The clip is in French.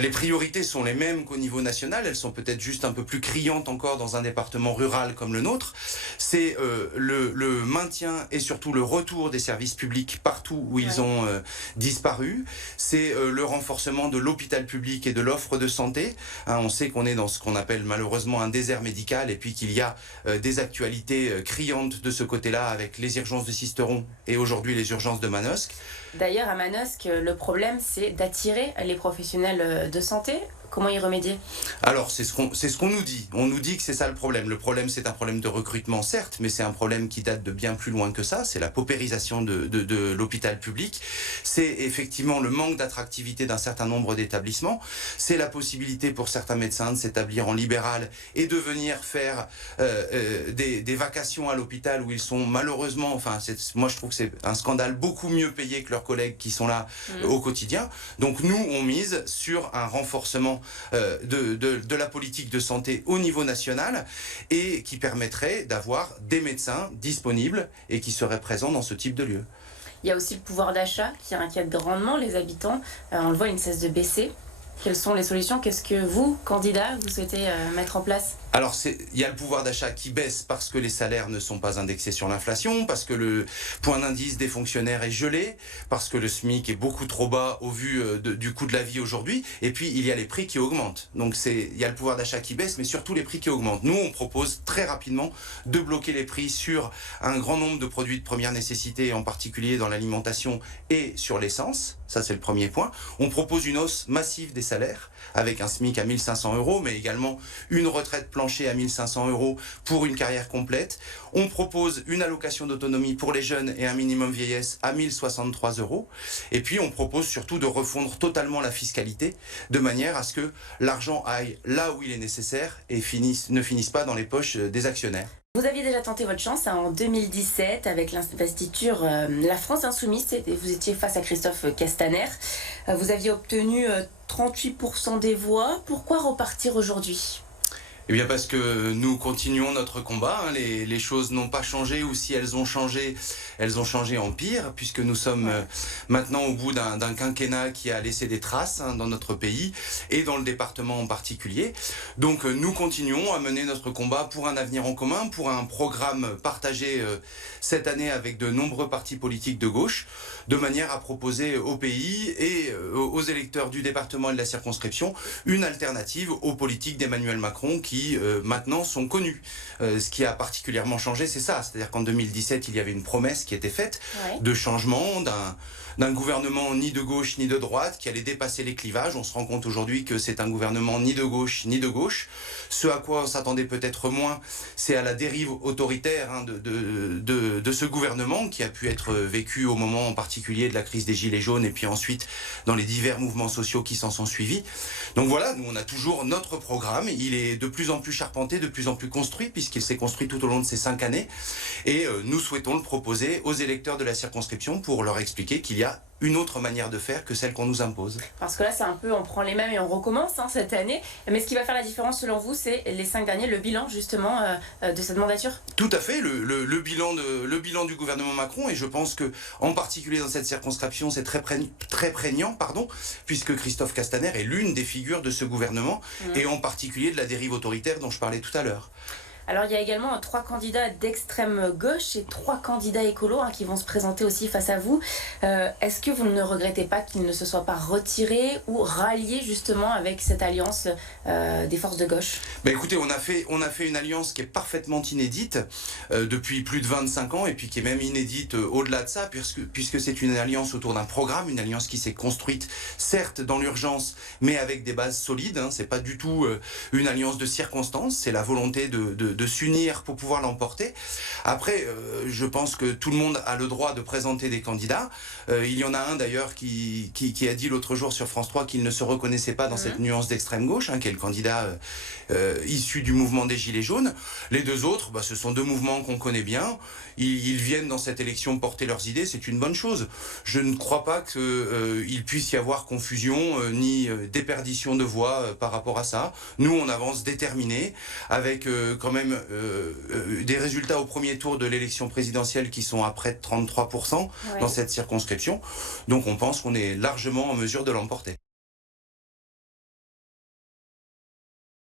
Les priorités sont les mêmes qu'au niveau national, elles sont peut-être juste un peu plus criantes encore dans un département rural comme le nôtre. C'est le maintien et surtout le retour des services publics partout où ils ont disparu. C'est le renforcement de l'hôpital public et de l'offre de santé. On sait qu'on est dans ce qu'on appelle malheureusement un désert médical et puis qu'il y a des actualités criantes de ce côté-là avec les urgences de Sisteron et aujourd'hui les urgences de Manosque. D'ailleurs, à Manosque, le problème, c'est d'attirer les professionnels de santé. Comment y remédier? Alors, c'est ce qu'on nous dit. On nous dit que c'est ça le problème. Le problème, c'est un problème de recrutement, certes, mais c'est un problème qui date de bien plus loin que ça. C'est la paupérisation de l'hôpital public. C'est effectivement le manque d'attractivité d'un certain nombre d'établissements. C'est la possibilité pour certains médecins de s'établir en libéral et de venir faire des vacations à l'hôpital où ils sont malheureusement... moi, je trouve que c'est un scandale beaucoup mieux payé que leurs collègues qui sont là au quotidien. Donc, nous, on mise sur un renforcement de la politique de santé au niveau national et qui permettrait d'avoir des médecins disponibles et qui seraient présents dans ce type de lieu. Il y a aussi le pouvoir d'achat qui inquiète grandement les habitants. On le voit, il ne cesse de baisser. Quelles sont les solutions? Qu'est-ce que vous, candidats, vous souhaitez mettre en place? Alors, il y a le pouvoir d'achat qui baisse parce que les salaires ne sont pas indexés sur l'inflation, parce que le point d'indice des fonctionnaires est gelé, parce que le SMIC est beaucoup trop bas au vu du coût de la vie aujourd'hui, et puis il y a les prix qui augmentent. Donc il y a le pouvoir d'achat qui baisse, mais surtout les prix qui augmentent. Nous, on propose très rapidement de bloquer les prix sur un grand nombre de produits de première nécessité, en particulier dans l'alimentation et sur l'essence. Ça, c'est le premier point. On propose une hausse massive des salaires, avec un SMIC à 1 500 €, mais également une retraite plancher à 1 500 € pour une carrière complète. On propose une allocation d'autonomie pour les jeunes et un minimum vieillesse à 1 063 €. Et puis, on propose surtout de refondre totalement la fiscalité, de manière à ce que l'argent aille là où il est nécessaire et ne finisse pas dans les poches des actionnaires. Vous aviez déjà tenté votre chance en 2017 avec l'investiture La France Insoumise. Vous étiez face à Christophe Castaner. Vous aviez obtenu 38% des voix. Pourquoi repartir aujourd'hui? Eh bien parce que nous continuons notre combat, les choses n'ont pas changé, ou si elles ont changé en pire, puisque nous sommes maintenant au bout d'un quinquennat qui a laissé des traces dans notre pays et dans le département en particulier. Donc nous continuons à mener notre combat pour un avenir en commun, pour un programme partagé cette année avec de nombreux partis politiques de gauche, de manière à proposer au pays et aux électeurs du département et de la circonscription une alternative aux politiques d'Emmanuel Macron qui maintenant sont connus. Ce qui a particulièrement changé, c'est ça. C'est-à-dire qu'en 2017, il y avait une promesse qui était faite de changement, d'un gouvernement ni de gauche ni de droite qui allait dépasser les clivages. On se rend compte aujourd'hui que c'est un gouvernement ni de gauche ni de gauche. Ce à quoi on s'attendait peut-être moins, c'est à la dérive autoritaire de ce gouvernement qui a pu être vécu au moment en particulier de la crise des Gilets jaunes et puis ensuite dans les divers mouvements sociaux qui s'en sont suivis. Donc voilà, nous on a toujours notre programme. Il est de plus en plus charpenté, de plus en plus construit puisqu'il s'est construit tout au long de ces 5 années. Et nous souhaitons le proposer aux électeurs de la circonscription pour leur expliquer qu'il y a une autre manière de faire que celle qu'on nous impose. Parce que là, c'est un peu, on prend les mêmes et on recommence cette année. Mais ce qui va faire la différence selon vous, c'est les 5 derniers, le bilan justement de cette mandature? Tout à fait, le bilan du gouvernement Macron, et je pense que en particulier dans cette circonscription, c'est très prégnant, puisque Christophe Castaner est l'une des figures de ce gouvernement, et en particulier de la dérive autoritaire dont je parlais tout à l'heure. Alors il y a également 3 candidats d'extrême gauche et 3 candidats écolos qui vont se présenter aussi face à vous. Est-ce que vous ne regrettez pas qu'ils ne se soient pas retirés ou ralliés justement avec cette alliance des forces de gauche? Écoutez, on a fait une alliance qui est parfaitement inédite depuis plus de 25 ans et puis qui est même inédite au-delà de ça puisque c'est une alliance autour d'un programme, une alliance qui s'est construite certes dans l'urgence mais avec des bases solides. C'est pas du tout une alliance de circonstances, c'est la volonté de s'unir pour pouvoir l'emporter. Après, je pense que tout le monde a le droit de présenter des candidats. Il y en a un d'ailleurs qui a dit l'autre jour sur France 3 qu'il ne se reconnaissait pas dans cette nuance d'extrême gauche, qui est le candidat issu du mouvement des Gilets jaunes. Les deux autres, ce sont deux mouvements qu'on connaît bien. Ils viennent dans cette élection porter leurs idées, c'est une bonne chose. Je ne crois pas qu'il puisse y avoir confusion ni déperdition de voix par rapport à ça. Nous, on avance déterminés avec quand même des résultats au premier tour de l'élection présidentielle qui sont à près de 33% dans cette circonscription. Donc on pense qu'on est largement en mesure de l'emporter.